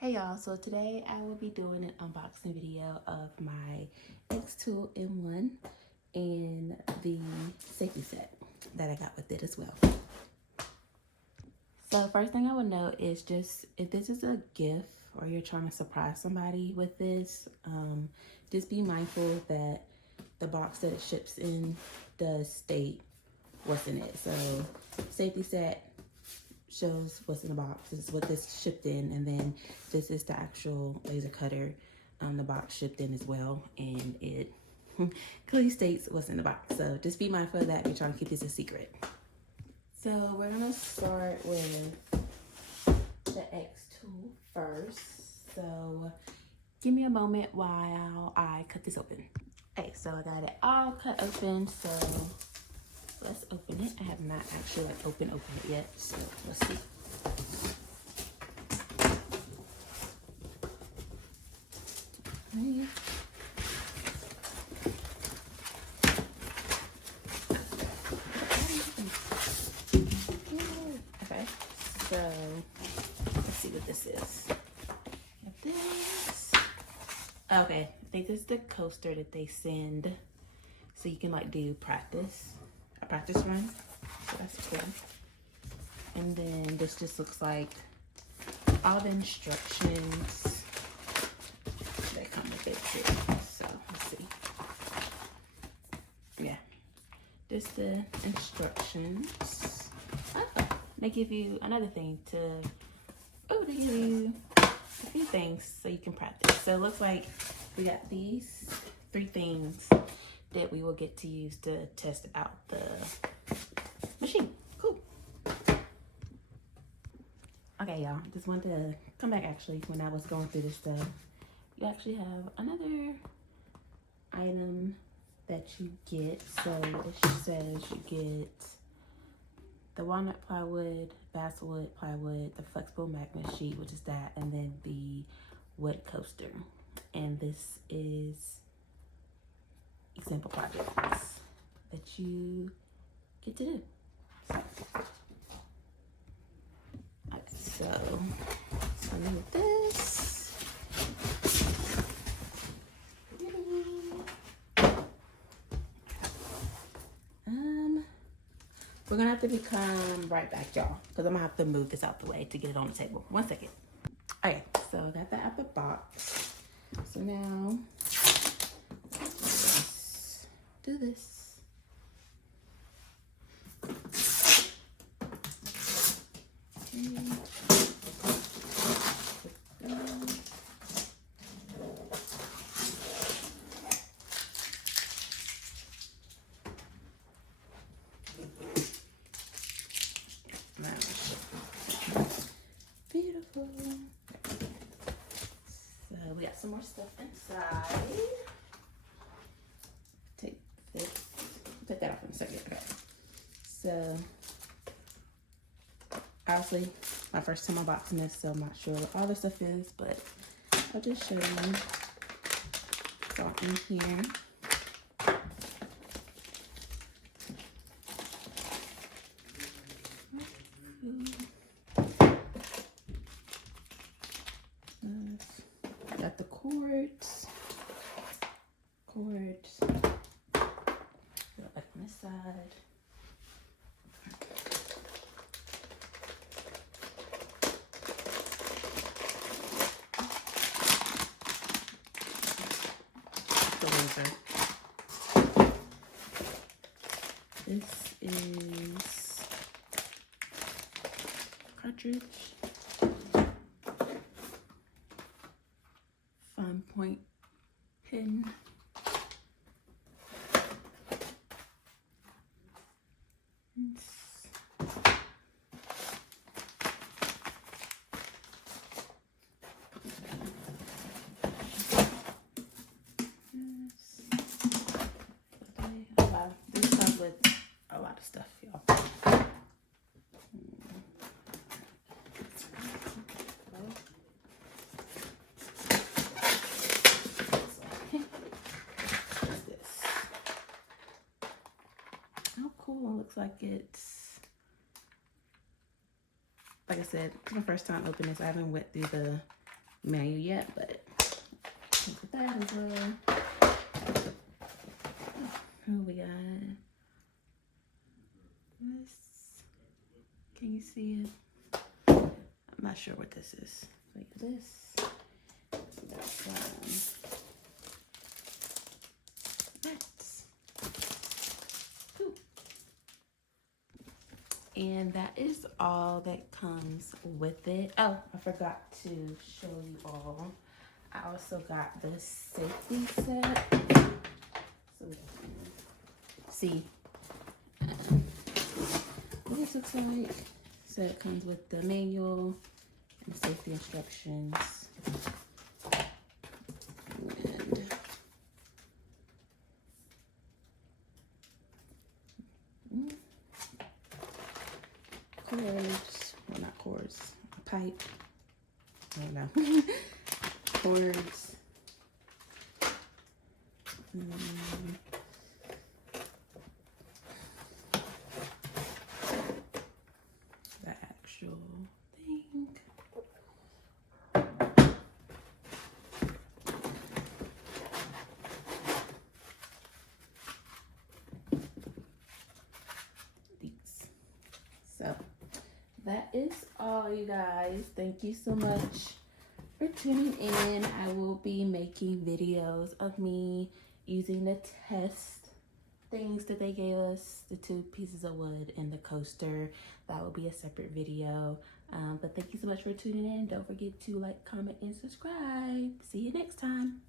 Hey y'all, so today I will be doing an unboxing video of my xTool M1 and the safety set that I got with it as well. So the first thing I would note is just if this is a gift or you're trying to surprise somebody with this, just be mindful that the box that it ships in does state what's in it. So safety set shows what's in the box. This is what this shipped in, and then this is the actual laser cutter. The box shipped in as well, and it clearly states what's in the box. So just be mindful of that if you're trying to keep this a secret. So we're gonna start with the xTool first. So give me a moment while I cut this open. Okay, so I got it all cut open. So let's open it. I have not actually opened it yet, so let's see. Okay, so let's see what this is. Okay, I think this is the coaster that they send so you can like do a practice run. So that's cool. And then this just looks like all the instructions that come with it too. So let's see. Yeah, just the instructions. Oh, they give you another thing they give you a few things so you can practice. So it looks like we got these 3 things that we will get to use to test out the machine. Cool. Okay, y'all, just wanted to come back actually when I was going through this stuff. You actually have another item that you get. So it says you get the walnut plywood, basswood plywood, the flexible magnet sheet, which is that, and then the wood coaster. And this is example projects that you get to do. So I need this. We're gonna have to come right back, y'all, because I'm gonna have to move this out the way to get it on the table. 1 second. Okay, so I got that out the box. So now let's do this. Beautiful. So we got some more stuff inside. Take that off in a second. Okay. So obviously my first time unboxing this, so I'm not sure what all this stuff is, but I'll just show you. It's all in here. Got the cords. Back on this side. The laser. This is cartridge. Fine point pin. This comes with a lot of stuff, y'all. How cool. Looks like it's, like I said, it's my first time opening this. I haven't went through the manual yet, but look at that as well. Oh, we got this. Can you see it? I'm not sure what this is. Like this. That's Ooh. And that is all that comes with it. Oh, I forgot to show you all. I also got the safety set. So see what this looks like. So it comes with the manual and safety instructions. And cords, well not cords, pipe. I don't know. Cords. The actual thing. These. So that is all, you guys. Thank you so much for tuning in. I will be making videos of me using the test things that they gave us, the 2 pieces of wood and the coaster. That will be a separate video. But thank you so much for tuning in. Don't forget to like, comment, and subscribe. See you next time.